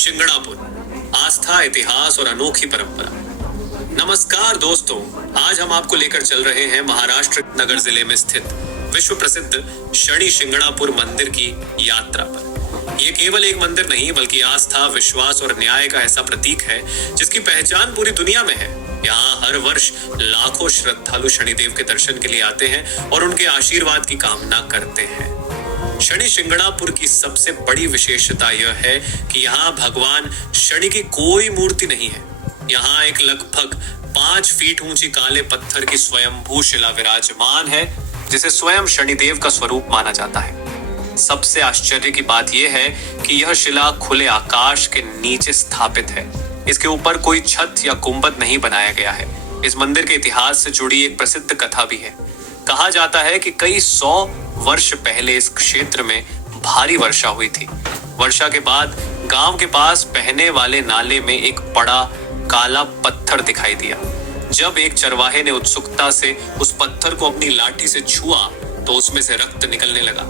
शिंगणापुर, आस्था, इतिहास और अनोखी परंपरा। नमस्कार दोस्तों, आज हम आपको लेकर चल रहे हैं महाराष्ट्र नगर जिले में स्थित विश्व प्रसिद्ध शनि शिंगणापुर मंदिर की यात्रा पर। ये केवल एक मंदिर नहीं बल्कि आस्था, विश्वास और न्याय का ऐसा प्रतीक है जिसकी पहचान पूरी दुनिया में है। यहाँ हर वर्ष लाखों श्रद्धालु शनिदेव के दर्शन के लिए आते हैं और उनके आशीर्वाद की कामना करते हैं। शनि शिंगणापुर की सबसे बड़ी विशेषता यह है कि यहाँ भगवान शनि की कोई मूर्ति नहीं है। यहाँ एक लगभग 5 फीट ऊंची काले पत्थर की स्वयंभू शिला विराजमान है, जिसे स्वयं शनिदेव का स्वरूप माना जाता है। सबसे आश्चर्य की बात यह है कि यह शिला खुले आकाश के नीचे स्थापित है। इसके ऊपर कोई छत या गुंबद नहीं बनाया गया है। इस मंदिर के इतिहास से जुड़ी एक प्रसिद्ध कथा भी है। कहा जाता है कि कई 100 वर्ष पहले इस क्षेत्र में भारी वर्षा हुई थी। वर्षा के बाद गांव के पास बहने वाले नाले में एक बड़ा काला पत्थर दिखाई दिया। जब एक चरवाहे ने उत्सुकता से उस पत्थर को अपनी लाठी से छुआ तो उसमें से रक्त निकलने लगा।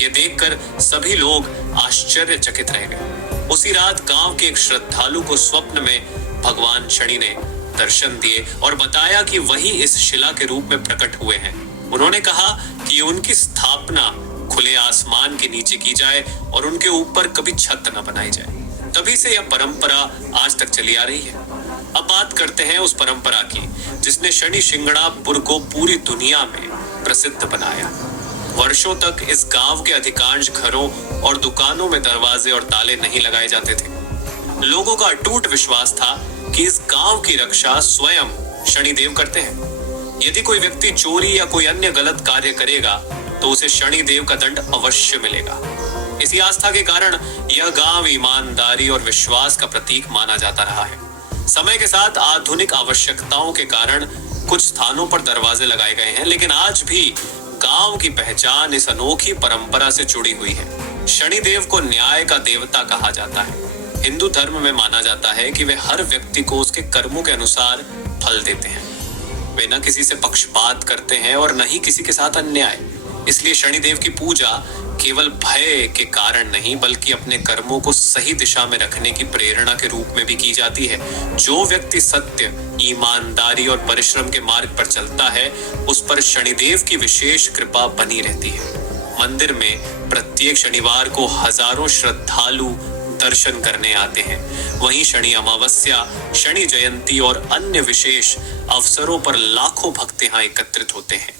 ये देखकर सभी लोग आश्चर्यचकित रह गए। उसी रात गांव के एक श्रद्धालु को स्वप्न में भगवान शनि ने दर्शन दिए और बताया कि वही इस शिला के रूप में प्रकट हुए हैं। उन्होंने कहा कि उनकी स्थापना खुले आसमान के नीचे की जाए और उनके ऊपर कभी छत न बनाई जाए। तभी से यह परंपरा आज तक चली आ रही है। अब बात करते हैं उस परंपरा की जिसने शनि शिंगणापुर को पूरी दुनिया में प्रसिद्ध बनाया। वर्षों तक इस गांव के अधिकांश घरों और दुकानों में दरवाजे और ताले नहीं लगाए जाते थे। लोगों का अटूट विश्वास था कि इस गांव की रक्षा स्वयं शनिदेव करते हैं। यदि कोई व्यक्ति चोरी या कोई अन्य गलत कार्य करेगा तो उसे शनिदेव का दंड अवश्य मिलेगा। इसी आस्था के कारण यह गांव ईमानदारी और विश्वास का प्रतीक माना जाता रहा है। समय के साथ आधुनिक आवश्यकताओं के कारण कुछ स्थानों पर दरवाजे लगाए गए हैं, लेकिन आज भी गांव की पहचान इस अनोखी परंपरा से जुड़ी हुई है। शनिदेव को न्याय का देवता कहा जाता है। हिंदू धर्म में माना जाता है कि वे हर व्यक्ति को उसके कर्मों के अनुसार फल देते हैं। वे न किसी से पक्षपात करते हैं और न ही किसी के साथ अन्याय। इसलिए शनिदेव की पूजा केवल भय के कारण नहीं बल्कि अपने कर्मों को सही दिशा में रखने की प्रेरणा के रूप में भी की जाती है। जो व्यक्ति सत्य, ईमानदारी और परिश्रम के मार्ग पर चलता है उस पर शनिदेव की विशेष कृपा बनी रहती है। मंदिर में प्रत्येक शनिवार को हजारों श्रद्धालु दर्शन करने आते हैं। वहीं शनि अमावस्या, शनि जयंती और अन्य विशेष अवसरों पर लाखों भक्त यहाँ एकत्रित होते हैं।